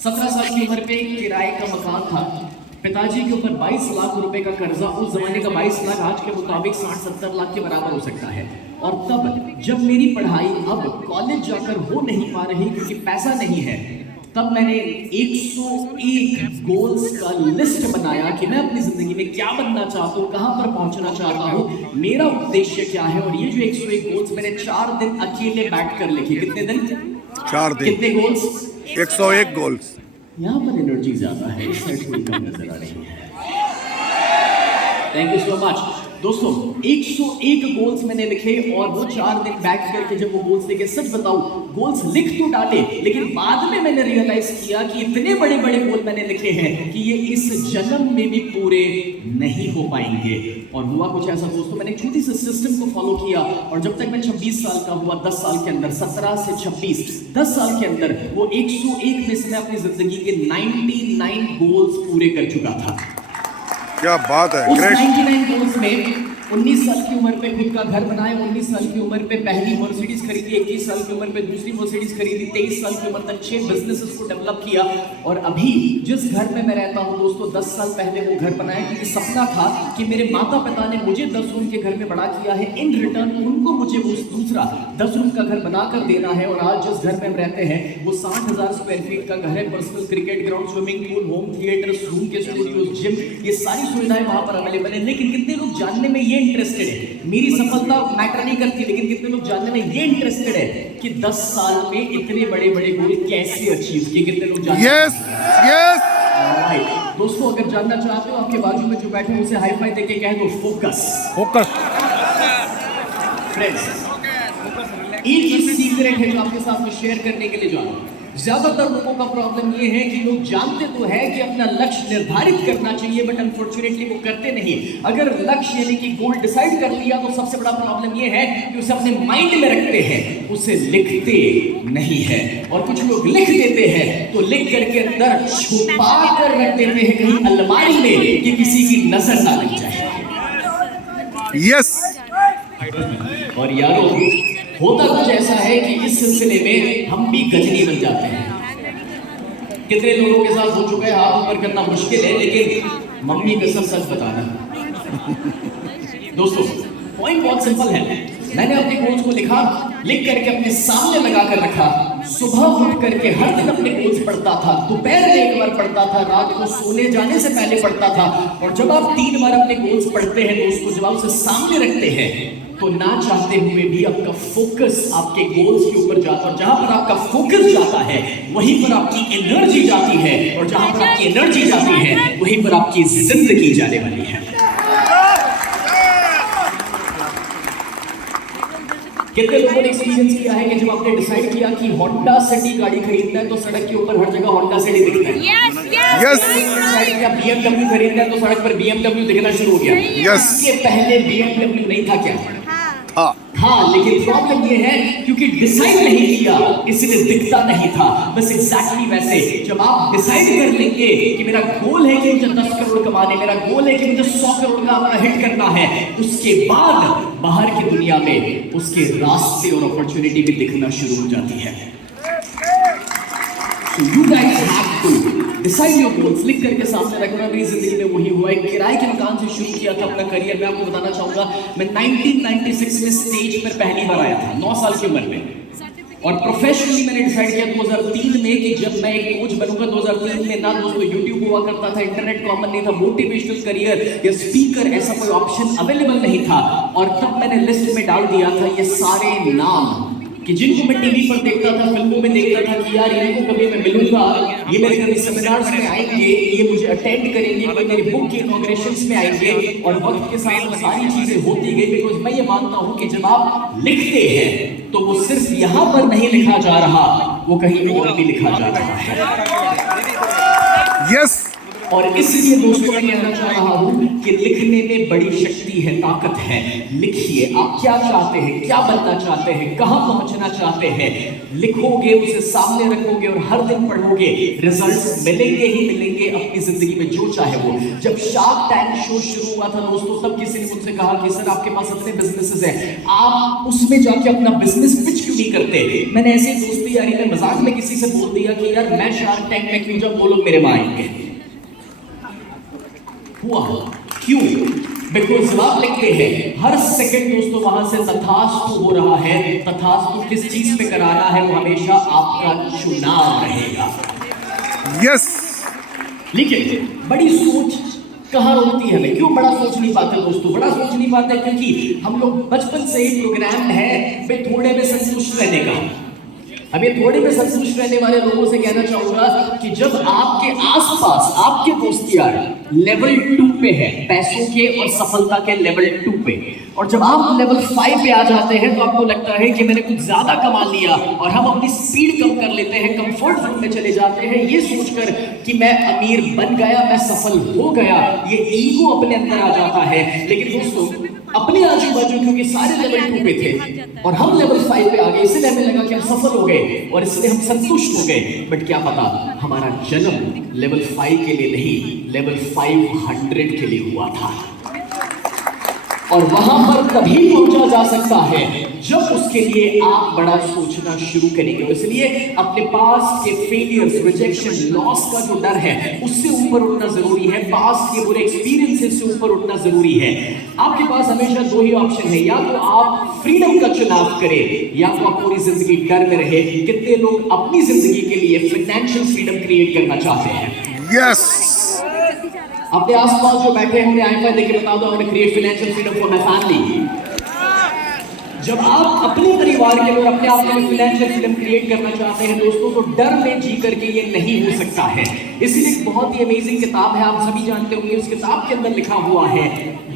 17 साल की उम्र पे किराए का मकान था। पिताजी के ऊपर 22 लाख रुपए का कर्जा। उस जमाने का 22 लाख आज के मुताबिक 60-70 लाख के बराबर हो सकता है। और तब जब मेरी पढ़ाई अब कॉलेज जाकर हो नहीं पा रही क्योंकि पैसा नहीं है, तब मैंने 101 गोल्स का लिस्ट बनाया कि मैं अपनी जिंदगी में क्या बनना चाहता हूँ, कहां पर पहुंचना चाहता हूँ, मेरा उद्देश्य क्या है। और ये जो 101 गोल्स मैंने 4 दिन अकेले बैठ कर लिखे। कितने दिन? 4 दिन। कितने गोल्स? 101 गोल्स। यहाँ पर एनर्जी ज्यादा है, इस साइड थोड़ी कम नजर आ रही है। थैंक यू सो मच दोस्तों। 101 गोल्स मैंने लिखे और वो 4 दिन बैठ करके जब वो गोल्स लेके, सच बताऊं, गोल्स लिख तो डाले, लेकिन बाद में मैंने रियलाइज किया कि इतने बड़े बड़े गोल मैंने लिखे हैं कि ये इस जन्म में भी पूरे नहीं हो पाएंगे। और हुआ कुछ ऐसा दोस्तों, मैंने एक छोटी सी सिस्टम को फॉलो किया और जब तक मैं 26 साल का हुआ, 10 साल के अंदर, 17 से 26, 10 साल के अंदर वो 101 में से मैं अपनी जिंदगी के 99 गोल्स पूरे कर चुका था। क्या बात है, उस ग्रेट। 99 गोल्स में 19 साल की उम्र पे खुद का घर बनाया, 19 साल की उम्र पे पहली मर्सिडीज खरीदी, 21 साल की उम्र पे दूसरी मर्सिडीज खरीदी, 23 साल की उम्र तक 6 बिजनेसेस को डेवलप किया। और अभी जिस घर में मैं रहता हूँ दोस्तों, 10 साल पहले वो घर बनाया क्योंकि सपना था कि मेरे माता पिता ने मुझे 10 रूम के घर में बड़ा किया है, इन रिटर्न उनको मुझे वो दूसरा 10 रूम का घर बनाकर देना है। और आज जिस घर में हम रहते हैं वो 60,000 स्क्वायर फीट का घर है। Personal cricket ground, swimming pool, home theatre, room के स्टूडियोज, जिम, ये सारी सुविधाएं वहां पर अवेलेबल है। लेकिन कितने लोग जानने में ये इंटरेस्टेड है, मेरी सफलता मैटर नहीं करती, लेकिन कितने लोग जानने में ये इंटरेस्टेड है कि 10 साल में इतने बड़े बड़े गोल कैसे अचीव किए? कितने लोग जानते हैं? Yes yes. दोस्तों, अगर जानना चाहते हो, आपके बाजू में जो बैठे हैं उसे हाई फाई देके कह दो फोकस। फोकस। फ्रेंड्स, एक ही सीक्रेट है जो आपके साथ में शेयर करने के लिए जा रहा हूं। ज्यादातर लोगों का प्रॉब्लम ये है कि लोग जानते तो है कि अपना लक्ष्य निर्धारित करना चाहिए, बट अनफॉर्चुनेटली वो करते नहीं। अगर लक्ष्य यानी कि गोल डिसाइड कर लिया तो सबसे बड़ा प्रॉब्लम ये है कि उसे अपने माइंड में रखते हैं, उसे लिखते नहीं है। और कुछ लोग लिख देते हैं तो लिख करके अंदर छुपा कर रख देते हैं कहीं अलमारी में कि किसी की नजर ना लग जाए। यस। और यारों, होता कुछ ऐसा है कि इस सिलसिले में हम भी गजनी बन जाते हैं। कितने लोगों के साथ हो चुका है, हाथ ऊपर करना मुश्किल है, लेकिन मम्मी कसम सच बताना। दोस्तों, पॉइंट बहुत सिंपल है। मैंने अपने गोल्स को लिखा, लिख करके अपने सामने लगा कर रखा। सुबह उठ करके हर दिन अपने गोल्स पढ़ता था, दोपहर में एक बार पढ़ता था, रात को सोने जाने से पहले पढ़ता था। और जब आप 3 बार अपने गोल्स पढ़ते हैं दोस्तों, जब आप उसे सामने रखते हैं तो ना चाहते हुए भी आपका फोकस आपके गोल्स के ऊपर जाता है। और जहां पर आपका फोकस जाता है वहीं पर आपकी एनर्जी जाती है, और जहां पर आपकी एनर्जी जाती है वहीं पर आपकी जिंदगी जाने वाली है। कितने लोगों ने एक्सपीरियंस किया है कि जब आपने डिसाइड किया कि होंडा सिटी गाड़ी खरीदना है तो सड़क के ऊपर हर जगह होंडा सिटी दिखता है? यस। डिसाइड किया BMW खरीदना है तो सड़क पर BMW दिखना शुरू हो गया। यस। इसके पहले BMW नहीं था क्या? हाँ, लेकिन प्रॉब्लम ये है क्योंकि डिसाइड नहीं किया इसलिए दिखता नहीं था। बस एग्जैक्टली वैसे जब आप डिसाइड कर लेंगे कि मेरा गोल है कि मुझे 10 करोड़ कमाने, मेरा गोल है कि मुझे 100 करोड़ का अपना हिट करना है, उसके बाद बाहर की दुनिया में उसके रास्ते और अपॉर्चुनिटी भी दिखना शुरू हो जाती है। So you guys have to decide your goals, लिख करके सामने रखना। मेरी जिंदगी में वही हुआ है। किराए के मकान से शुरू किया था अपना करियर। मैं आपको बताना चाहूंगा, मैं 1996 में स्टेज पर पहली बार आया था, 9 साल की उम्र में। और प्रोफेशनली मैंने डिसाइड किया 2003 में कि जब मैं एक कोच बनूंगा। 2003 में ना दोस्तों यूट्यूब हुआ करता था, इंटरनेट कॉमन नहीं था, मोटिवेशनल करियर या स्पीकर ऐसा कोई ऑप्शन अवेलेबल नहीं था। और तब मैंने लिस्ट में डाल दिया था ये सारे नाम कि जिनको मैं टीवी पर देखता था, फिल्मों में देखता था कि यार इनको कभी मैं मिलूंगा, ये मेरे कभी सेमिनार्स में आएंगे, ये मुझे अटेंड करेंगे, कोई मेरी बुक के इनॉग्रेशंस में आएंगे। और वक्त के साथ सारी चीजें होती गई, बिकॉज मैं ये मानता हूं कि जब आप लिखते हैं तो वो सिर्फ यहां पर नहीं लिखा जा रहा, वो कहीं और भी लिखा जा रहा है। यस। और इसलिए दोस्तों मैं कहना चाह रहा हूं कि लिखने में बड़ी शक्ति है, ताकत है। लिखिए, आप क्या चाहते हैं, क्या बनना चाहते हैं, कहां पहुंचना चाहते हैं, लिखोगे, उसे सामने रखोगे और हर दिन पढ़ोगे, रिजल्ट्स मिलेंगे ही मिलेंगे अपनी जिंदगी में, जो चाहे वो। जब शार्क टैंक शो शुरू हुआ था दोस्तों, तब किसी ने मुझसे कहा कि सर आपके पास अपने बिजनेसेस हैं, आप उसमें जाके अपना बिजनेस पिच क्यों नहीं करते? मैंने ऐसी दोस्ती यारी में मजाक में किसी से बोल दिया कि यार मैं शार्क टैंक में क्यों जाऊं, वो लोग मेरे में आएंगे। हुआ क्यों? बिकॉज जब आप लिखते हैं हर सेकंड दोस्तों वहां से तथास्तु हो रहा है। तथास्तु किस चीज पे कराना है, वो हमेशा आपका चुनाव रहेगा। यस। लेकिन बड़ी सोच कहाँ रोकती है हमें? क्यों बड़ा सोच नहीं पाते दोस्तों? बड़ा सोच नहीं पाते क्योंकि हम लोग बचपन से ही प्रोग्राम है भाई थोड़े में संतुष्ट रहने का। अब ये थोड़े में संतुष्ट रहने वाले लोगों से कहना चाहूंगा कि जब आपके आसपास आपके दोस्त यार लेवल 2 पे है, पैसों के और सफलता के लेवल 2 पे, और जब आप लेवल 5 पे आ जाते हैं तो आपको लगता है कि मैंने कुछ ज्यादा कमा लिया, और हम अपनी स्पीड कम कर लेते हैं, कंफर्ट जोन में चले जाते हैं, ये सोचकर कि मैं अमीर बन गया, मैं सफल हो गया। ये ईगो अपने अंदर आ जाता है। लेकिन दोस्तों अपने आजू बाजू क्योंकि सारे लेवल 2 पे थे और हम लेवल 5 पे आ गए, इसलिए हमें लगा कि हम सफल हो गए और इसलिए हम संतुष्ट हो गए। बट क्या पता हमारा जन्म लेवल 5 के लिए नहीं, लेवल 500 के लिए हुआ था। और वहां पर तभी पहुंचा जा सकता है जब उसके लिए आप बड़ा सोचना शुरू करेंगे। इसलिए अपने पास के फेलियर्स, रिजेक्शन, लॉस का जो डर है उससे ऊपर उठना जरूरी है। पास के बुरे एक्सपीरियंसेस से ऊपर उठना जरूरी है। आपके पास हमेशा दो ही ऑप्शन है, या तो आप फ्रीडम का चुनाव करें या तो आप पूरी जिंदगी डर में रहे। कितने लोग अपनी जिंदगी के लिए फाइनेंशियल फ्रीडम क्रिएट करना चाहते हैं? यस। अपने आसपास जो बैठे होंगे आईफा देके बता दो, I create financial freedom for my family. जब आप अपने परिवार के लिए और अपने आप के लिए फाइनेंशियल फ्रीडम क्रिएट करना चाहते हैं दोस्तों, तो डर में जी करके ये नहीं हो सकता है। इसीलिए एक बहुत ही अमेजिंग किताब है, आप सभी जानते होंगे। उस किताब के अंदर लिखा हुआ है,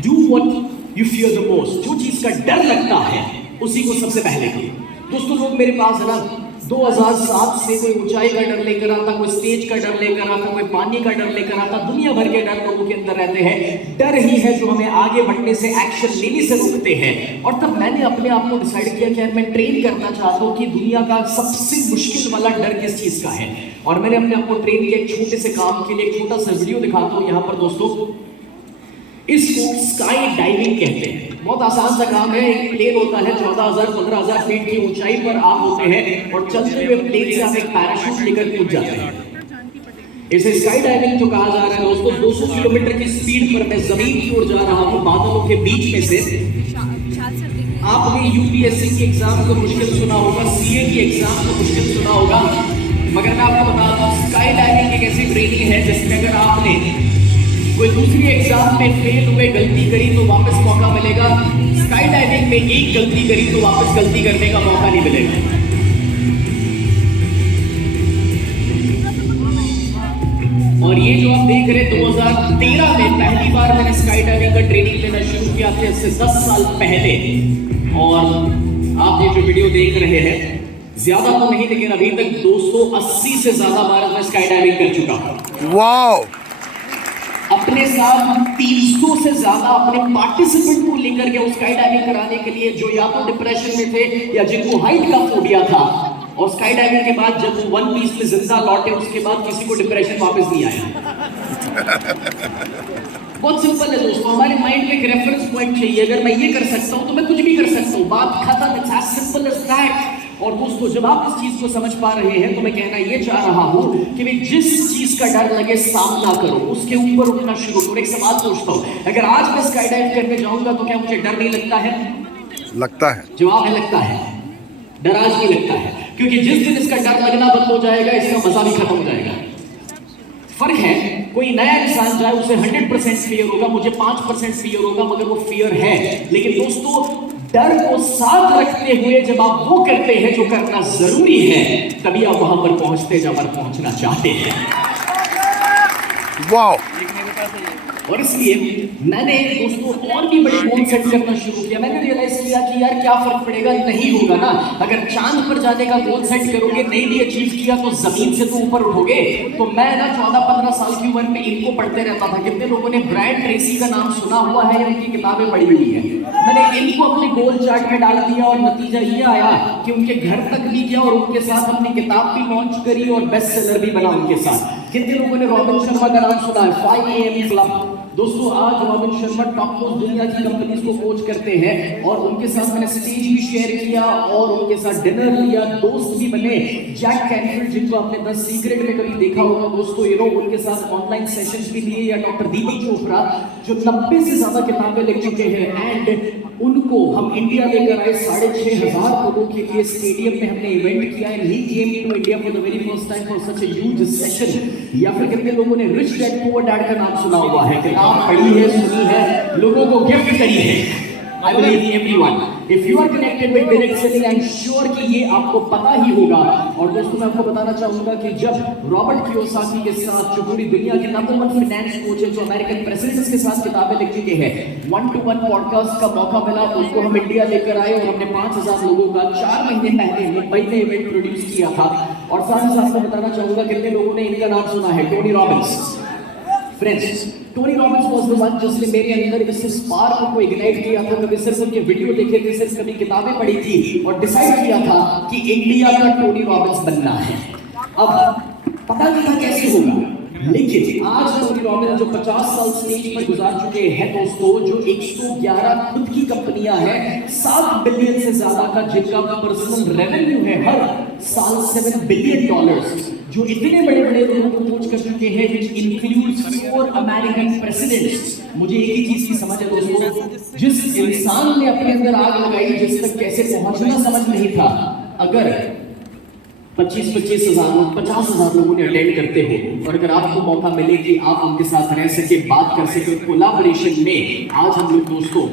do what you fear the most. जो चीज का डर लगता है उसी को सबसे पहले करो। दोस्तों लोग मेरे पास है ना 2007 से कोई ऊंचाई का डर लेकर आता, कोई स्टेज का डर लेकर आता, कोई पानी का डर लेकर आता, दुनिया भर के डर लोगों के अंदर रहते हैं। डर ही है जो हमें आगे बढ़ने से, एक्शन लेने से रोकते हैं। और तब मैंने अपने आप को डिसाइड किया कि मैं ट्रेन करना चाहता हूँ कि दुनिया का सबसे मुश्किल वाला डर किस चीज का है। और मैंने अपने आप को ट्रेन किया एक छोटे से काम के लिए। एक छोटा सा वीडियो दिखाता हूँ यहाँ पर दोस्तों। इसको स्काई डाइविंग कहते हैं। बहुत आसान सा काम है। एक प्लेन होता है 14,000-15,000 फीट की ऊंचाई पर आप होते हैं और चलते हुए प्लेन से आप एक पैराशूट लेकर कूद जाते हैं। इसे स्काई डाइविंग जो कहा जा रहा है दोस्तों। 200 किलोमीटर की स्पीड पर मैं जमीन की ओर जा रहा हूँ बादलों के बीच में से। आपने यूपीएससी के एग्जाम को मुश्किल सुना होगा, सीए की एग्जाम को मुश्किल सुना होगा, मगर मैं आपको बता दूं स्काई डाइविंग एक ऐसी ट्रेनिंग है जिसमें अगर आपने कोई दूसरी एग्जाम में फेल हुए, गलती करी तो वापस मौका मिलेगा। स्काई डाइविंग में एक गलती करी तो वापस गलती करने का मौका नहीं मिलेगा। और ये जो आप देख रहे हैं 2013 में पहली बार मैंने स्काई डाइविंग का ट्रेनिंग लेना शुरू किया था, इससे 10 साल पहले। और आप ये जो वीडियो देख रहे हैं ज्यादा तो नहीं, लेकिन अभी तक 280 से ज्यादा बार मैं स्काई डाइविंग कर चुका हूं। वाओ। अपने साथ 300 से ज्यादा अपने पार्टिसिपेंट को लेकर के स्काई डाइविंग कराने के लिए, जो या तो डिप्रेशन में थे या जिनको हाइट का फोबिया था। और स्काई डाइविंग के बाद जब वो 1 पीस में जिंदा लौटे, उसके बाद किसी को डिप्रेशन वापस नहीं आया। बहुत सिंपल है दोस्तों, हमारे माइंड में एक रेफरेंस पॉइंट चाहिए। अगर मैं ये कर सकता हूं तो मैं कुछ भी कर सकता हूं, बात खत्म। It's as simple as that. और दोस्तों जब आप इस चीज को समझ पा रहे हैं तो मैं कहना ये चाह रहा हूं कि भाई जिस चीज का डर लगे सामना करो, उसके ऊपर उठना शुरू करो। एक सवाल पूछता हूं, अगर आज मैं स्काई डाइव करने जाऊंगा तो क्या मुझे डर नहीं लगता है? लगता है। जवाब है लगता है। डर आज नहीं लगता है, क्योंकि जिस दिन इसका डर लगना बंद हो जाएगा इसका मजा भी खत्म हो जाएगा। फर्क है, कोई नया इंसान जाए उसे 100% फियर होगा, मुझे 5% फियर होगा, मगर वो फियर है। लेकिन दोस्तों डर को साथ रखते हुए जब आप वो करते हैं जो करना जरूरी है, तभी आप वहां पर पहुंचते जहां पर पहुंचना चाहते हैं। वाओ। और इसलिए मैंने दोस्तों और भी बड़े गोल सेट करना शुरू किया। मैंने रियलाइज किया कि यार क्या फर्क पड़ेगा, नहीं होगा ना। अगर चांद पर जाने का गोल सेट करोगे, नहीं भी अचीव किया तो जमीन से तो ऊपर उठोगे। तो मैं ना 14-15 साल की उम्र में इनको पढ़ते रहता था। कितने लोगों ने ब्रायन ट्रेसी का नाम सुना हुआ है या उनकी किताबें पढ़ी हुई है? मैंने इनको अपने गोल चार्ट में डाल दिया और नतीजा ये आया कि उनके घर तक भी गया और उनके साथ अपनी किताब भी लॉन्च करी और बेस्ट सेलर भी बना उनके साथ। कितने लोगों ने रॉबिन शर्मा का नाम सुना है? 5 AM क्लब। दोस्तों आज रॉबिन शर्मा टॉप मोस्ट दुनिया की कंपनीज को कोच करते हैं और उनके साथ मैंने स्टेज भी शेयर किया और उनके साथ डिनर लिया, दोस्त भी बने। जैक कैनफील्ड जिनको आपने द सीक्रेट में कभी देखा होगा दोस्तों, उनके साथ ऑनलाइन सेशंस भी लिए, या डॉक्टर दीपक चोपड़ा जो 90 से ज्यादा किताबें लिख चुके हैं। एंड उनको हम इंडिया लेकर आए 6,500 लोगों के लिए स्टेडियम में हमने इवेंट किया है। He came to India for the very first time for such a huge session. या फिर कितने लोगों ने रिच डैड पुअर डैड का नाम सुना हुआ है? किताब पढ़ी है, सुनी है, लोगों को गिफ्ट करी है। I believe everyone. If you are connected with direct selling, I'm sure कि ये आपको पता ही होगा। और दोस्तों मैं आपको बताना चाहूंगा कि जब रॉबर्ट कियोसाकी के साथ, जो पूरी दुनिया के नंबर 1 फाइनेंस कोच है, जो अमेरिकन प्रेसिडेंट्स के साथ किताबें लिख चुके हैं, 1-to-1 पॉडकास्ट का मौका मिला, उनको हम इंडिया लेकर आए और हमने 5,000 लोगों का 4 महीने पहले मुंबई में इवेंट प्रोड्यूस किया था। और साथ ही साथ मैं बताना चाहूंगा कितने लोगों ने इनका नाम सुना है? Tony Robbins. Friends, Tony Robbins was the one जिसने मेरे अंदर इस स्पार्क को इग्नाइट किया था। कभी सिर्फ उनके वीडियो देखे थे, सिर्फ कभी किताबें पढ़ी थी और डिसाइड किया था कि इंडिया का टोनी रॉबिन्स बनना है। अब पता नहीं था कैसे होगा, लेकिन आज टोनी रॉबिन्स जो 50 साल स्टेज पर गुजार चुके हैं दोस्तों, जो 111 खुद की कंपनियां हैं, 7 बिलियन से ज्यादा का जिनका पर्सनल रेवेन्यू है हर साल $7 बिलियन, जो इतने बड़े बड़े लोगों को कोच कर चुके हैं, which includes 4 अमेरिकन प्रेसिडेंट्स। मुझे एक ही चीज की समझ है दोस्तों, जिस इंसान ने अपने अंदर आग लगाई, जिस तक कैसे पहुंचना समझ नहीं था, अगर 25-25 हजार लोग, 50,000 लोगों ने अटेंड करते हो और अगर आपको मौका मिले कि आप उनके साथ रह सके, बात कर सके, कोलैबोरेशन में आज हम लोग दोस्तों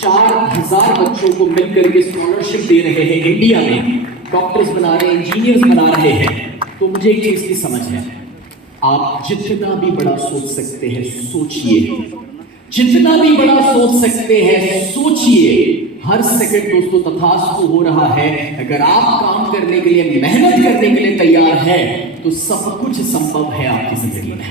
4,000 बच्चों को मिलकर के स्कॉलरशिप दे रहे हैं इंडिया में, डॉक्टर्स बना रहे हैं, इंजीनियर्स बना रहे हैं। तो मुझे एक चीज की समझ है, आप जितना भी बड़ा सोच सकते हैं सोचिए, जितना भी बड़ा सोच सकते हैं सोचिए। हर सेकंड दोस्तों तथास्तु हो रहा है। अगर आप काम करने के लिए, मेहनत करने के लिए तैयार हैं तो सब कुछ संभव है आपकी जिंदगी में।